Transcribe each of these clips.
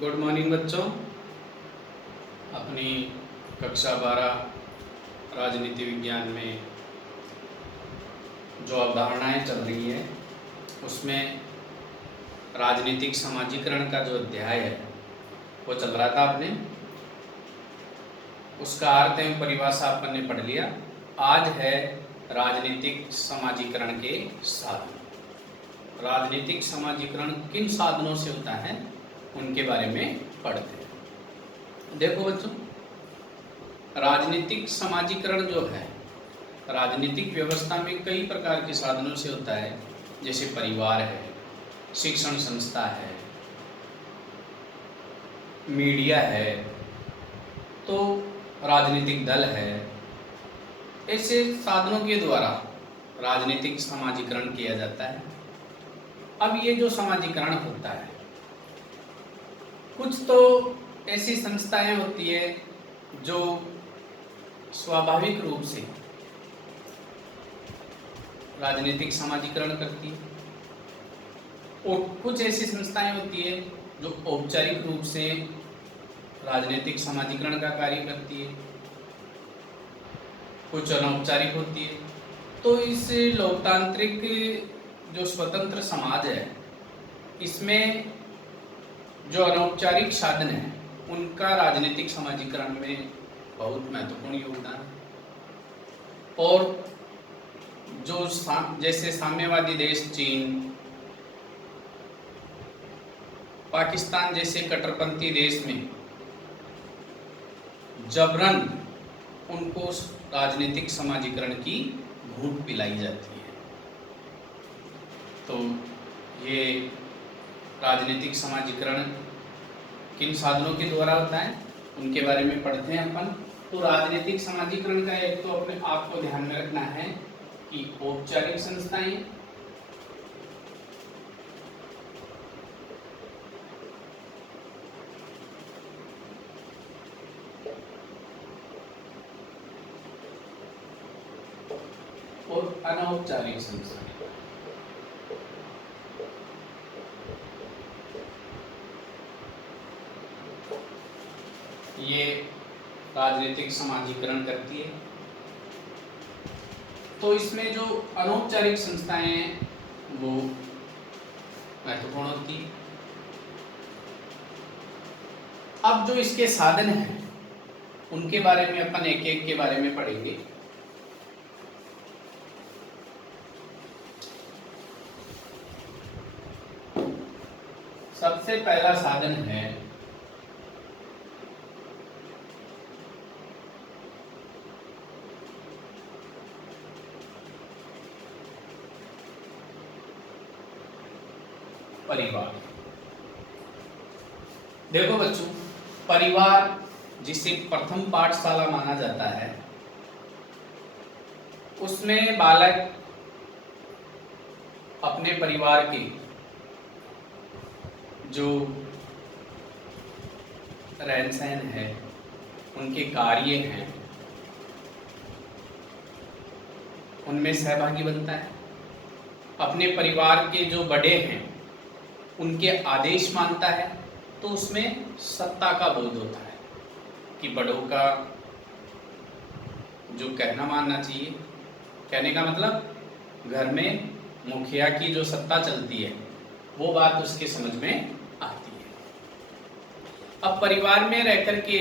Good morning बच्चों। अपनी कक्षा 12 राजनीति विज्ञान में जो अवधारणाएं चल रही हैं उसमें राजनीतिक समाजीकरण का जो अध्याय है वो चल रहा था। आपने उसका अर्थ एवं परिभाषा अपन ने पढ़ लिया। आज है राजनीतिक समाजीकरण के साधन। राजनीतिक समाजीकरण किन साधनों से होता है उनके बारे में पढ़ते हैं। देखो बच्चों, राजनीतिक समाजीकरण जो है राजनीतिक व्यवस्था में कई प्रकार के साधनों से होता है। जैसे परिवार है, शिक्षण संस्था है, मीडिया है, तो राजनीतिक दल है। ऐसे साधनों के द्वारा राजनीतिक समाजीकरण किया जाता है। अब ये जो समाजीकरण होता है, कुछ तो ऐसी संस्थाएं होती है जो स्वाभाविक रूप से राजनीतिक समाजीकरण करती है और कुछ ऐसी संस्थाएं होती है जो औपचारिक रूप से राजनीतिक समाजीकरण का कार्य करती है, कुछ अनौपचारिक होती है। तो इस लोकतांत्रिक जो स्वतंत्र समाज है इसमें जो अनौपचारिक साधन है उनका राजनीतिक समाजीकरण में बहुत महत्वपूर्ण योगदान है। और जो जैसे साम्यवादी देश चीन, पाकिस्तान जैसे कट्टरपंथी देश में जबरन उनको राजनीतिक समाजीकरण की घूंट पिलाई जाती है। तो ये राजनीतिक समाजीकरण किन साधनों के द्वारा होता है उनके बारे में पढ़ते हैं अपन। तो राजनीतिक समाजीकरण का एक तो अपने आप को ध्यान में रखना है कि औपचारिक संस्थाएं, और अनौपचारिक संस्थाएं। ये राजनीतिक समाजीकरण करती है। तो इसमें जो अनौपचारिक संस्थाएं हैं वो महत्वपूर्ण होती है। अब जो इसके साधन हैं उनके बारे में अपन एक एक के बारे में पढ़ेंगे। सबसे पहला साधन है परिवार। देखो बच्चों, परिवार जिसे प्रथम पाठशाला माना जाता है उसमें बालक अपने परिवार के जो रहन सहन है, उनके कार्य हैं, उनमें सहभागी बनता है। अपने परिवार के जो बड़े हैं उनके आदेश मानता है। तो उसमें सत्ता का बोध होता है कि बड़ों का जो कहना मानना चाहिए। कहने का मतलब घर में मुखिया की जो सत्ता चलती है वो बात उसके समझ में आती है। अब परिवार में रह करके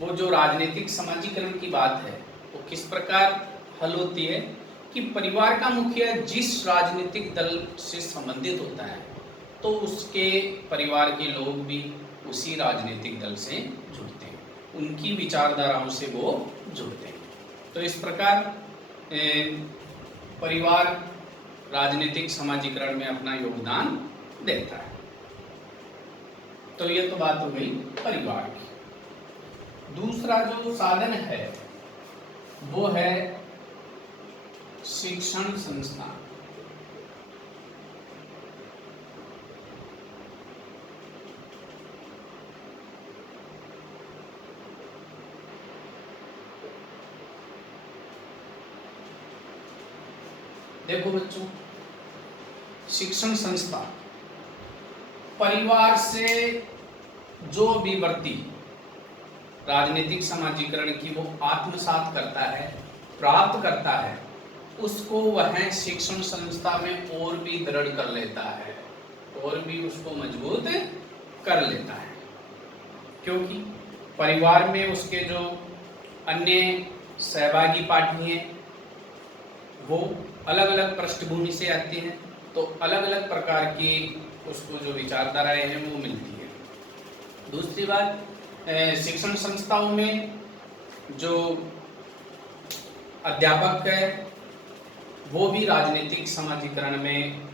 वो जो राजनीतिक समाजीकरण की बात है वो किस प्रकार हल होती है कि परिवार का मुखिया जिस राजनीतिक दल से संबंधित होता है तो उसके परिवार के लोग भी उसी राजनीतिक दल से जुड़ते हैं, उनकी विचारधाराओं से वो जुड़ते हैं। तो इस प्रकार परिवार राजनीतिक समाजीकरण में अपना योगदान देता है। तो ये तो बात हो गई परिवार की। दूसरा जो साधन है वो है शिक्षण संस्थान। देखो बच्चों, शिक्षण संस्था परिवार से जो भी व्यक्ति राजनीतिक समाजीकरण की वो आत्मसात करता है, प्राप्त करता है, उसको वह शिक्षण संस्था में और भी दृढ़ कर लेता है, और भी उसको मजबूत कर लेता है। क्योंकि परिवार में उसके जो अन्य सहभागी पार्टी हैं वो अलग अलग पृष्ठभूमि से आती हैं, तो अलग अलग प्रकार की उसको जो विचारधाराएं हैं वो मिलती है। दूसरी बात, शिक्षण संस्थाओं में जो अध्यापक है वो भी राजनीतिक समाजीकरण में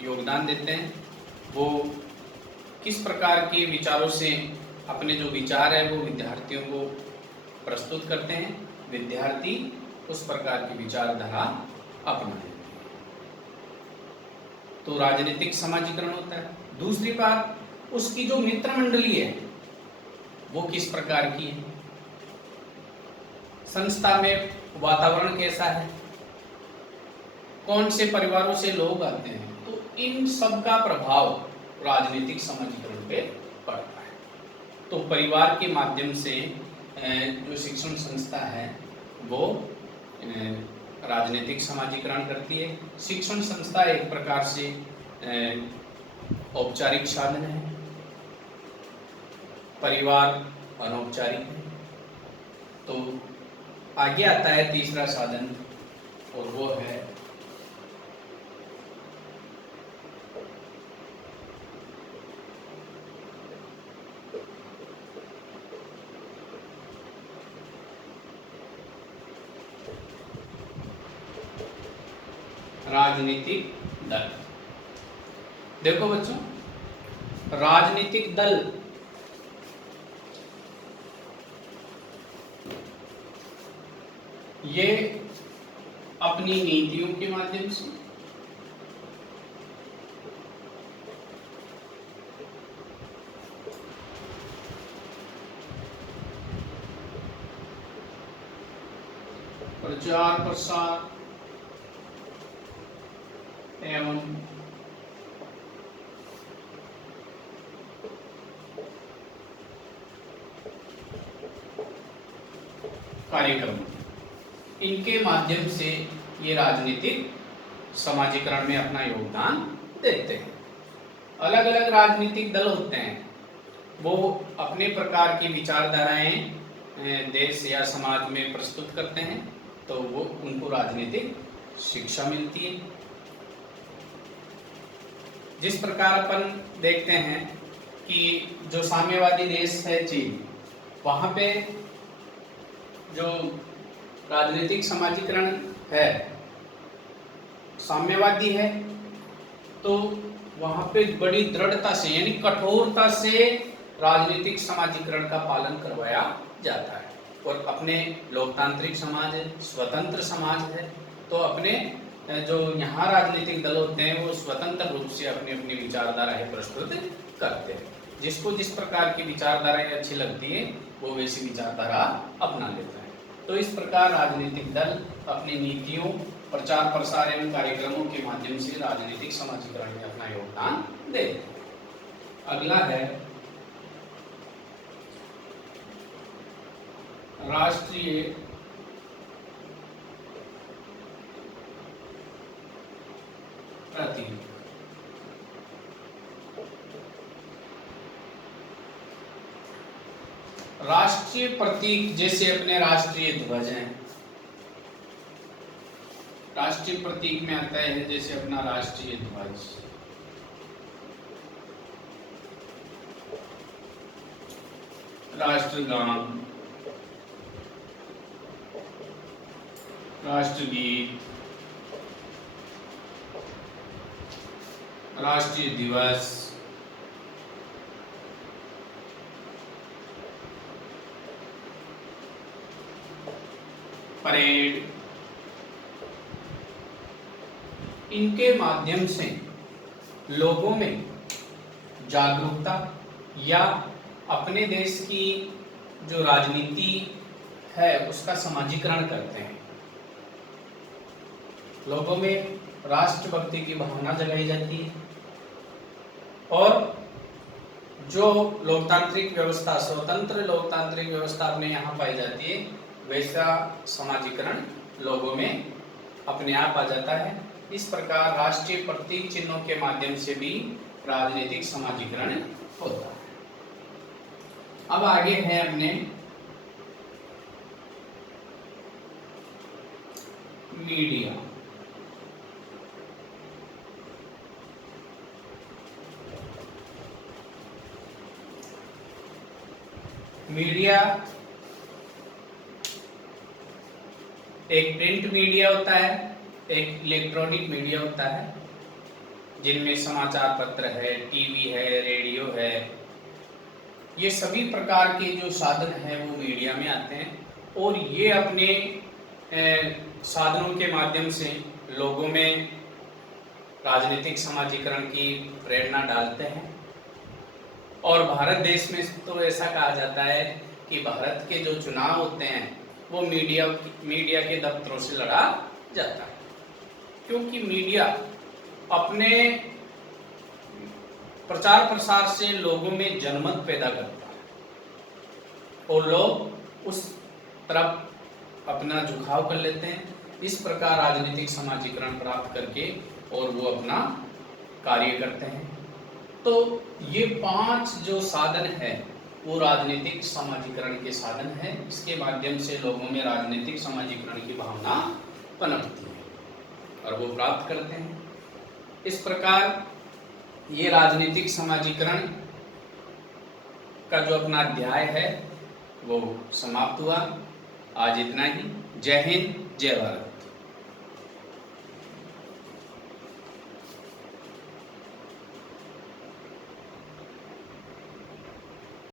योगदान देते हैं। वो किस प्रकार के विचारों से अपने जो विचार है वो विद्यार्थियों को प्रस्तुत करते हैं, विद्यार्थी उस प्रकार की विचारधारा अपनाते हैं, तो राजनीतिक समाजीकरण होता है। दूसरी बात, उसकी जो मित्र मंडली है वो किस प्रकार की है, संस्था में वातावरण कैसा है, कौन से परिवारों से लोग आते हैं, तो इन सब का प्रभाव राजनीतिक समाजीकरण पे पड़ता है। तो परिवार के माध्यम से जो शिक्षण संस्था है वो राजनीतिक समाजीकरण करती है। शिक्षण संस्था एक प्रकार से औपचारिक साधन है, परिवार अनौपचारिक है। तो आगे आता है तीसरा साधन, और वो है राजनीतिक दल। देखो बच्चों, राजनीतिक दल ये अपनी नीतियों के माध्यम से, प्रचार प्रसार एवं कार्यक्रम, इनके माध्यम से ये राजनीतिक समाजीकरण में अपना योगदान देते हैं। अलग अलग राजनीतिक दल होते हैं, वो अपने प्रकार की विचारधाराएं देश या समाज में प्रस्तुत करते हैं, तो वो उनको राजनीतिक शिक्षा मिलती है। जिस प्रकार अपन देखते हैं कि जो साम्यवादी देश है चीन, वहाँ पे जो राजनीतिक समाजीकरण है साम्यवादी है, तो वहाँ पे बड़ी दृढ़ता से यानी कठोरता से राजनीतिक समाजीकरण का पालन करवाया जाता है। और अपने लोकतांत्रिक समाज है, स्वतंत्र समाज है, तो अपने जो यहाँ राजनीतिक दल होते हैं वो स्वतंत्र रूप से अपनी अपनी विचारधाराएं प्रस्तुत करते हैं। जिसको जिस प्रकार की विचारधाराएं अच्छी लगती है वो वैसी विचारधारा अपना लेता है। तो इस प्रकार राजनीतिक दल अपनी नीतियों, प्रचार प्रसार एवं कार्यक्रमों के माध्यम से राजनीतिक समाजीकरण में अपना योगदान देते हैं। अगला है राष्ट्रीय प्रतीक। राष्ट्रीय प्रतीक जैसे अपने राष्ट्रीय ध्वज हैं, राष्ट्रीय प्रतीक में आता है जैसे अपना राष्ट्रीय ध्वज, राष्ट्रगान, राष्ट्रगीत, राष्ट्रीय दिवस, परेड, इनके माध्यम से लोगों में जागरूकता या अपने देश की जो राजनीति है उसका समाजीकरण करते हैं। लोगों में राष्ट्रभक्ति की भावना जगाई जाती है और जो लोकतांत्रिक व्यवस्था, स्वतंत्र लोकतांत्रिक व्यवस्था अपने यहाँ पाई जाती है, वैसा समाजीकरण लोगों में अपने आप आ जाता है। इस प्रकार राष्ट्रीय प्रतीक चिन्हों के माध्यम से भी राजनीतिक समाजीकरण होता है। अब आगे है अपने मीडिया। मीडिया एक प्रिंट मीडिया होता है, एक इलेक्ट्रॉनिक मीडिया होता है, जिनमें समाचार पत्र है, टीवी है, रेडियो है, ये सभी प्रकार के जो साधन हैं वो मीडिया में आते हैं और ये अपने साधनों के माध्यम से लोगों में राजनीतिक समाजीकरण की प्रेरणा डालते हैं। और भारत देश में तो ऐसा कहा जाता है कि भारत के जो चुनाव होते हैं वो मीडिया के दफ्तरों से लड़ा जाता है, क्योंकि मीडिया अपने प्रचार प्रसार से लोगों में जनमत पैदा करता है और लोग उस तरफ अपना झुकाव कर लेते हैं। इस प्रकार राजनीतिक समाजीकरण प्राप्त करके और वो अपना कार्य करते हैं। तो ये 5 जो साधन है वो राजनीतिक समाजीकरण के साधन है। इसके माध्यम से लोगों में राजनीतिक समाजीकरण की भावना पनपती है और वो प्राप्त करते हैं। इस प्रकार ये राजनीतिक समाजीकरण का जो अपना अध्याय है वो समाप्त हुआ। आज इतना ही। जय हिंद, जय भारत।